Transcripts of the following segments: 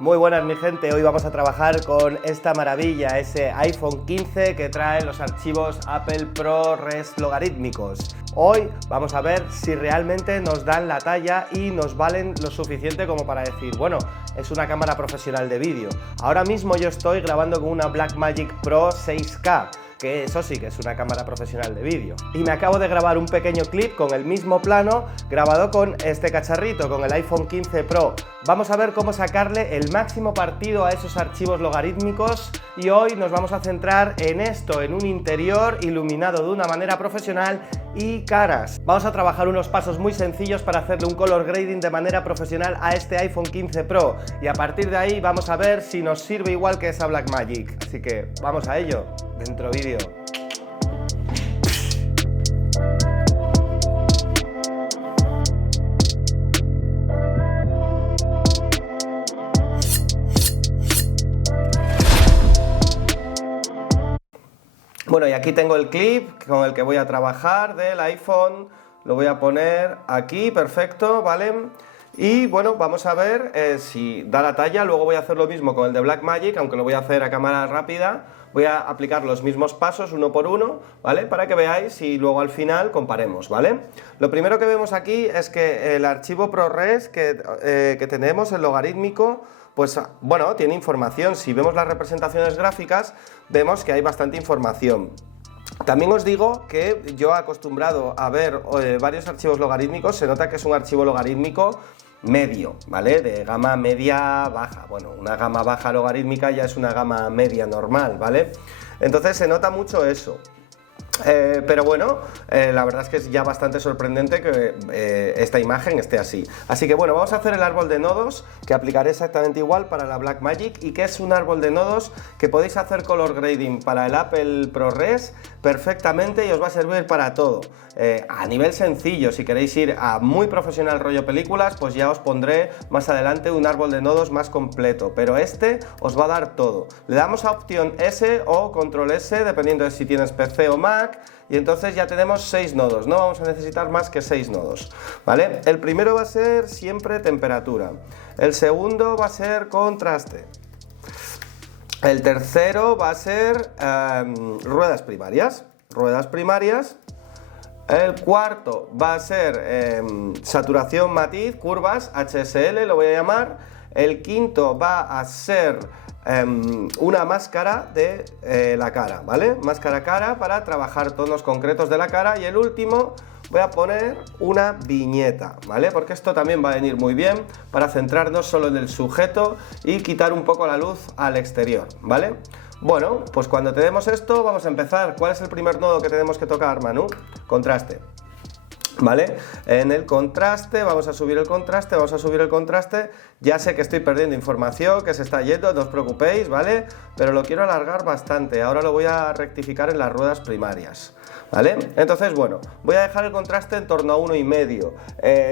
Muy buenas mi gente, hoy vamos a trabajar con esta maravilla, ese iPhone 15 que trae los archivos Apple ProRes logarítmicos. Hoy vamos a ver si realmente nos dan la talla y nos valen lo suficiente como para decir, bueno, es una cámara profesional de vídeo. Ahora mismo yo estoy grabando con una Blackmagic Pro 6K, que eso sí que es una cámara profesional de vídeo. Y me acabo de grabar un pequeño clip con el mismo plano grabado con este cacharrito, con el iPhone 15 Pro. Vamos a ver cómo sacarle el máximo partido a esos archivos logarítmicos y hoy nos vamos a centrar en esto, en un interior iluminado de una manera profesional y caras. Vamos a trabajar unos pasos muy sencillos para hacerle un color grading de manera profesional a este iPhone 15 Pro y a partir de ahí vamos a ver si nos sirve igual que esa Blackmagic. Así que vamos a ello. Dentro vídeo. Bueno, y aquí tengo el clip con el que voy a trabajar del iPhone. Lo voy a poner aquí, perfecto, ¿vale? Y bueno, vamos a ver si da la talla. Luego voy a hacer lo mismo con el de Blackmagic, aunque lo voy a hacer a cámara rápida. Voy a aplicar los mismos pasos uno por uno, ¿vale? Para que veáis y luego al final comparemos, ¿vale? Lo primero que vemos aquí es que el archivo ProRes que tenemos, el logarítmico, pues bueno, tiene información. Si vemos las representaciones gráficas, vemos que hay bastante información. También os digo que yo acostumbrado a ver varios archivos logarítmicos, se nota que es un archivo logarítmico medio, ¿vale? De gama media baja. Bueno, una gama baja logarítmica ya es una gama media normal, ¿vale? Entonces se nota mucho eso. Pero bueno, la verdad es que es ya bastante sorprendente que esta imagen esté así. Así que bueno, vamos a hacer el árbol de nodos que aplicaré exactamente igual para la Blackmagic y que es un árbol de nodos que podéis hacer color grading para el Apple ProRes perfectamente y os va a servir para todo. A nivel sencillo, si queréis ir a muy profesional rollo películas, pues ya os pondré más adelante un árbol de nodos más completo, pero este os va a dar todo. Le damos a opción S o control S, dependiendo de si tienes PC o Mac. Y entonces ya tenemos 6 nodos, no vamos a necesitar más que 6 nodos, ¿vale? El primero va a ser siempre temperatura, el segundo va a ser contraste, el tercero va a ser ruedas primarias, el cuarto va a ser saturación matiz, curvas, HSL lo voy a llamar, el quinto va a ser una máscara de la cara, ¿vale? Máscara cara para trabajar tonos concretos de la cara y el último voy a poner una viñeta, ¿vale? Porque esto también va a venir muy bien para centrarnos solo en el sujeto y quitar un poco la luz al exterior, ¿vale? Bueno, pues cuando tenemos esto vamos a empezar. ¿Cuál es el primer nodo que tenemos que tocar, Manu? Contraste. ¿Vale? En el contraste, vamos a subir el contraste, ya sé que estoy perdiendo información, que se está yendo, no os preocupéis, ¿vale? Pero lo quiero alargar bastante, ahora lo voy a rectificar en las ruedas primarias, ¿vale? Entonces, bueno, voy a dejar el contraste en torno a 1,5.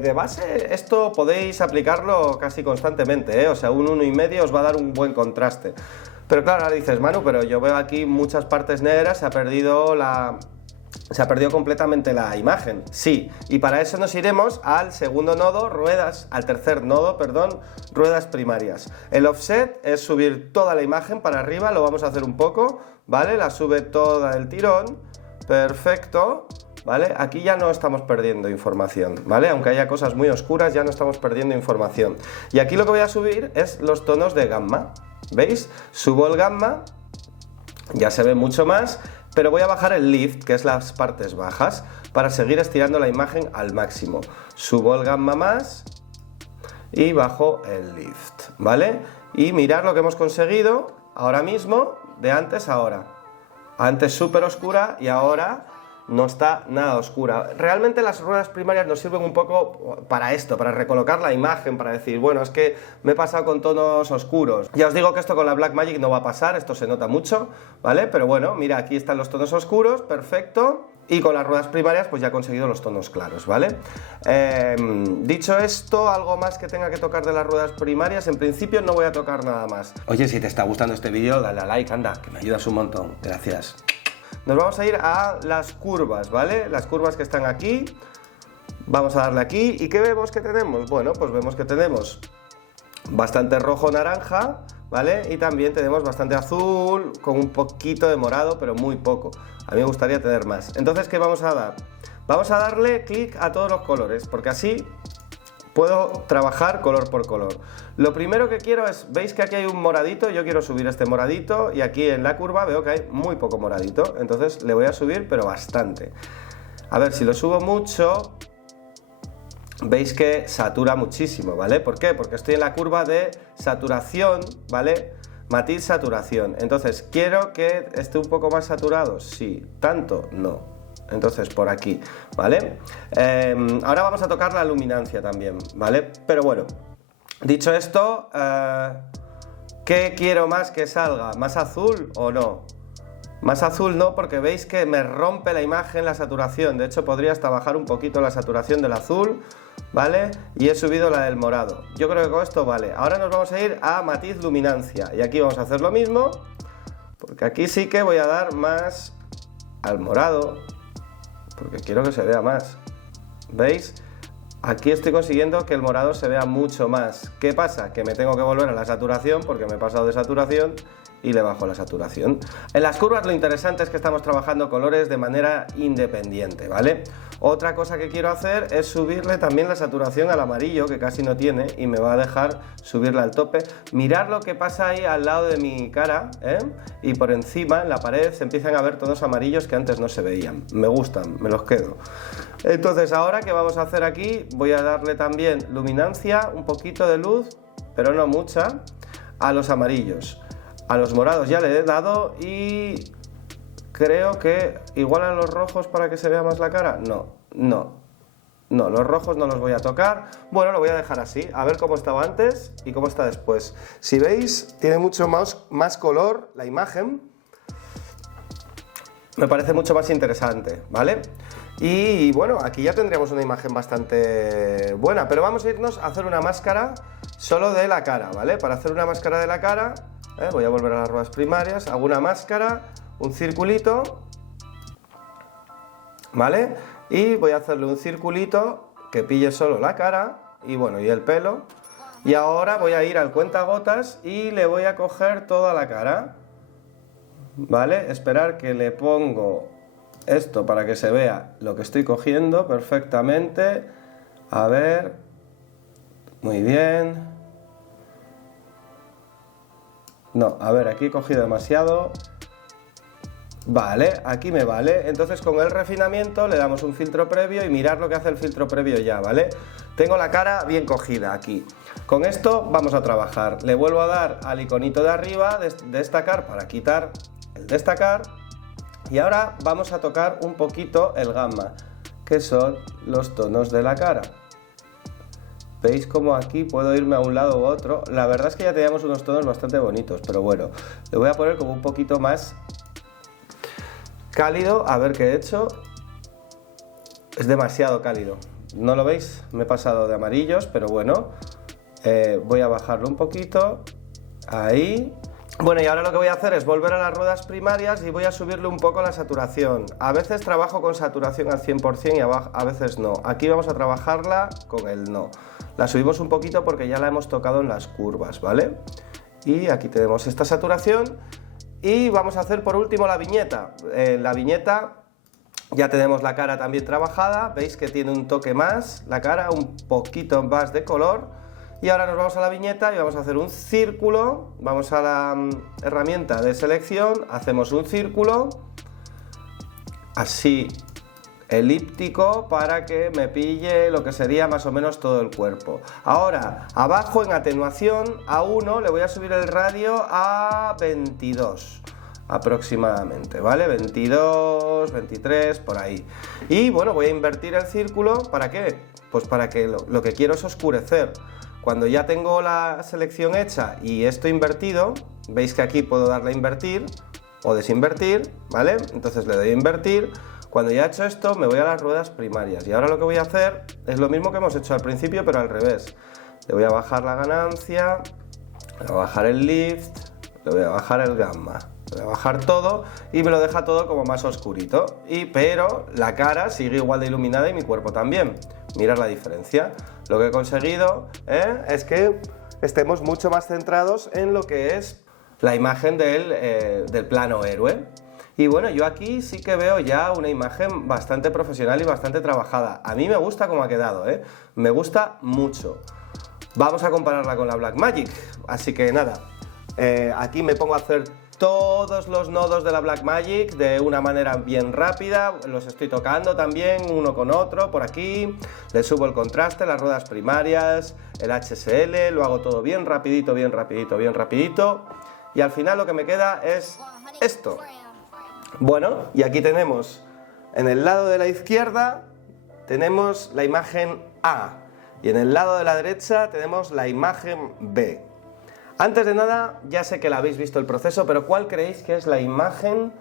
De base, esto podéis aplicarlo casi constantemente, ¿eh? O sea, un 1,5 os va a dar un buen contraste. Pero claro, ahora dices, Manu, pero yo veo aquí muchas partes negras, se ha perdido completamente la imagen. Sí, y para eso nos iremos al segundo nodo, al tercer nodo, perdón, ruedas primarias. El offset es subir toda la imagen para arriba, lo vamos a hacer un poco, ¿vale? La sube toda el tirón, perfecto, ¿vale? Aquí ya no estamos perdiendo información, ¿vale? Aunque haya cosas muy oscuras, ya no estamos perdiendo información. Y aquí lo que voy a subir es los tonos de gamma, ¿veis? Subo el gamma, ya se ve mucho más. Pero voy a bajar el lift, que es las partes bajas, para seguir estirando la imagen al máximo. Subo el gamma más y bajo el lift, ¿vale? Y mirad lo que hemos conseguido ahora mismo, de antes a ahora. Antes súper oscura y ahora no está nada oscura. Realmente las ruedas primarias nos sirven un poco para esto, para recolocar la imagen, para decir, bueno, es que me he pasado con tonos oscuros. Ya os digo que esto con la Blackmagic no va a pasar, esto se nota mucho, ¿vale? Pero bueno, mira, aquí están los tonos oscuros, perfecto. Y con las ruedas primarias pues ya he conseguido los tonos claros, ¿vale? Dicho esto, algo más que tenga que tocar de las ruedas primarias, en principio no voy a tocar nada más. Oye, si te está gustando este vídeo, dale a like, anda, que me ayudas un montón, gracias. Nos vamos a ir a las curvas, ¿vale? Las curvas que están aquí. Vamos a darle aquí. ¿Y qué vemos que tenemos? Bueno, pues vemos que tenemos bastante rojo naranja, ¿vale? Y también tenemos bastante azul con un poquito de morado, pero muy poco. A mí me gustaría tener más. Entonces, ¿qué vamos a dar? Vamos a darle clic a todos los colores, porque así puedo trabajar color por color. Lo primero que quiero es, veis que aquí hay un moradito, yo quiero subir este moradito y aquí en la curva veo que hay muy poco moradito, entonces le voy a subir pero bastante. A ver, si lo subo mucho, veis que satura muchísimo, ¿vale? ¿Por qué? Porque estoy en la curva de saturación, ¿vale? Matiz saturación. Entonces, ¿quiero que esté un poco más saturado? Sí. ¿Tanto? No. Entonces, por aquí, ¿vale? Ahora vamos a tocar la luminancia también, ¿vale? Pero bueno, dicho esto, ¿qué quiero más que salga? ¿Más azul o no? Más azul no, porque veis que me rompe la imagen la saturación. De hecho, podría hasta bajar un poquito la saturación del azul, ¿vale? Y he subido la del morado. Yo creo que con esto vale. Ahora nos vamos a ir a matiz luminancia. Y aquí vamos a hacer lo mismo, porque aquí sí que voy a dar más al morado, porque quiero que se vea más. ¿Veis? Aquí estoy consiguiendo que el morado se vea mucho más. ¿Qué pasa? Que me tengo que volver a la saturación porque me he pasado de saturación y le bajo la saturación. En las curvas lo interesante es que estamos trabajando colores de manera independiente, ¿vale? Otra cosa que quiero hacer es subirle también la saturación al amarillo, que casi no tiene, y me va a dejar subirla al tope. Mirad lo que pasa ahí al lado de mi cara, ¿eh? Y por encima, en la pared, se empiezan a ver tonos amarillos que antes no se veían. Me gustan, me los quedo. Entonces, ahora, ¿qué vamos a hacer aquí? Voy a darle también luminancia, un poquito de luz, pero no mucha, a los amarillos. A los morados ya le he dado y creo que igual a los rojos para que se vea más la cara. No, los rojos no los voy a tocar. Bueno, lo voy a dejar así, a ver cómo estaba antes y cómo está después. Si veis, tiene mucho más color la imagen. Me parece mucho más interesante, ¿vale? Y bueno, aquí ya tendríamos una imagen bastante buena, pero vamos a irnos a hacer una máscara solo de la cara, ¿vale? Para hacer una máscara de la cara, voy a volver a las ruedas primarias, hago una máscara, un circulito, ¿vale? Y voy a hacerle un circulito que pille solo la cara y bueno, y el pelo. Y ahora voy a ir al cuentagotas y le voy a coger toda la cara, ¿vale? Esperar que le pongo esto para que se vea lo que estoy cogiendo perfectamente. A ver, muy bien. No, a ver, aquí he cogido demasiado. Vale, aquí me vale. Entonces con el refinamiento le damos un filtro previo y mirad lo que hace el filtro previo ya, ¿vale? Tengo la cara bien cogida aquí. Con esto vamos a trabajar. Le vuelvo a dar al iconito de arriba, destacar, para quitar el destacar. Y ahora vamos a tocar un poquito el gamma, que son los tonos de la cara. ¿Veis cómo aquí puedo irme a un lado u otro? La verdad es que ya teníamos unos tonos bastante bonitos, pero bueno, le voy a poner como un poquito más cálido. A ver qué he hecho. Es demasiado cálido. ¿No lo veis? Me he pasado de amarillos, pero bueno. Voy a bajarlo un poquito. Ahí. Bueno, y ahora lo que voy a hacer es volver a las ruedas primarias y voy a subirle un poco la saturación. A veces trabajo con saturación al 100% y a veces no. Aquí vamos a trabajarla con el no. La subimos un poquito porque ya la hemos tocado en las curvas, ¿vale? Y aquí tenemos esta saturación. Y vamos a hacer por último la viñeta. En la viñeta ya tenemos la cara también trabajada. Veis que tiene un toque más la cara, un poquito más de color. Y ahora nos vamos a la viñeta y vamos a hacer un círculo. Vamos a la herramienta de selección, hacemos un círculo así elíptico para que me pille lo que sería más o menos todo el cuerpo. Ahora, abajo en atenuación a 1 le voy a subir el radio a 22 aproximadamente, ¿vale? 22, 23, por ahí. Y bueno, voy a invertir el círculo, ¿para qué? Pues para que lo que quiero es oscurecer. Cuando ya tengo la selección hecha y esto invertido, veis que aquí puedo darle a invertir o desinvertir, ¿vale? Entonces le doy a invertir. Cuando ya he hecho esto, me voy a las ruedas primarias. Y ahora lo que voy a hacer es lo mismo que hemos hecho al principio, pero al revés. Le voy a bajar la ganancia, le voy a bajar el lift, le voy a bajar el gamma. Le voy a bajar todo y me lo deja todo como más oscurito. Pero la cara sigue igual de iluminada y mi cuerpo también. Mirad la diferencia. Lo que he conseguido es que estemos mucho más centrados en lo que es la imagen del plano héroe. Y bueno, yo aquí sí que veo ya una imagen bastante profesional y bastante trabajada. A mí me gusta cómo ha quedado, ¿eh? Me gusta mucho. Vamos a compararla con la Blackmagic, así que nada, aquí me pongo a hacer todos los nodos de la Blackmagic de una manera bien rápida, los estoy tocando también uno con otro por aquí, le subo el contraste, las ruedas primarias, el HSL, lo hago todo bien rapidito, bien rapidito, bien rapidito y al final lo que me queda es esto. Bueno, y aquí tenemos en el lado de la izquierda tenemos la imagen A y en el lado de la derecha tenemos la imagen B. Antes de nada, ya sé que la habéis visto el proceso, pero ¿cuál creéis que es la imagen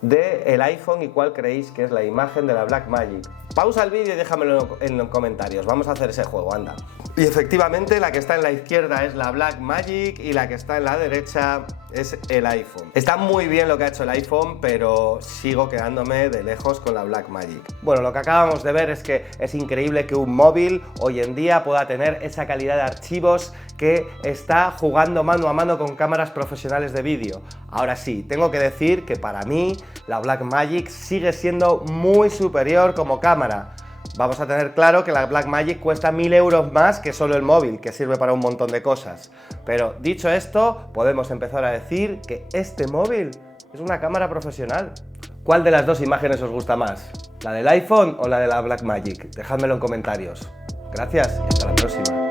del iPhone y cuál creéis que es la imagen de la Blackmagic? Pausa el vídeo y déjamelo en los comentarios, vamos a hacer ese juego, anda. Y efectivamente la que está en la izquierda es la Blackmagic y la que está en la derecha es el iPhone. Está muy bien lo que ha hecho el iPhone, pero sigo quedándome de lejos con la Blackmagic. Bueno, lo que acabamos de ver es que es increíble que un móvil hoy en día pueda tener esa calidad de archivos que está jugando mano a mano con cámaras profesionales de vídeo. Ahora sí, tengo que decir que para mí la Blackmagic sigue siendo muy superior como cámara. Vamos a tener claro que la Blackmagic cuesta 1000 euros más que solo el móvil, que sirve para un montón de cosas. Pero dicho esto, podemos empezar a decir que este móvil es una cámara profesional. ¿Cuál de las dos imágenes os gusta más? ¿La del iPhone o la de la Blackmagic? Dejádmelo en comentarios. Gracias y hasta la próxima.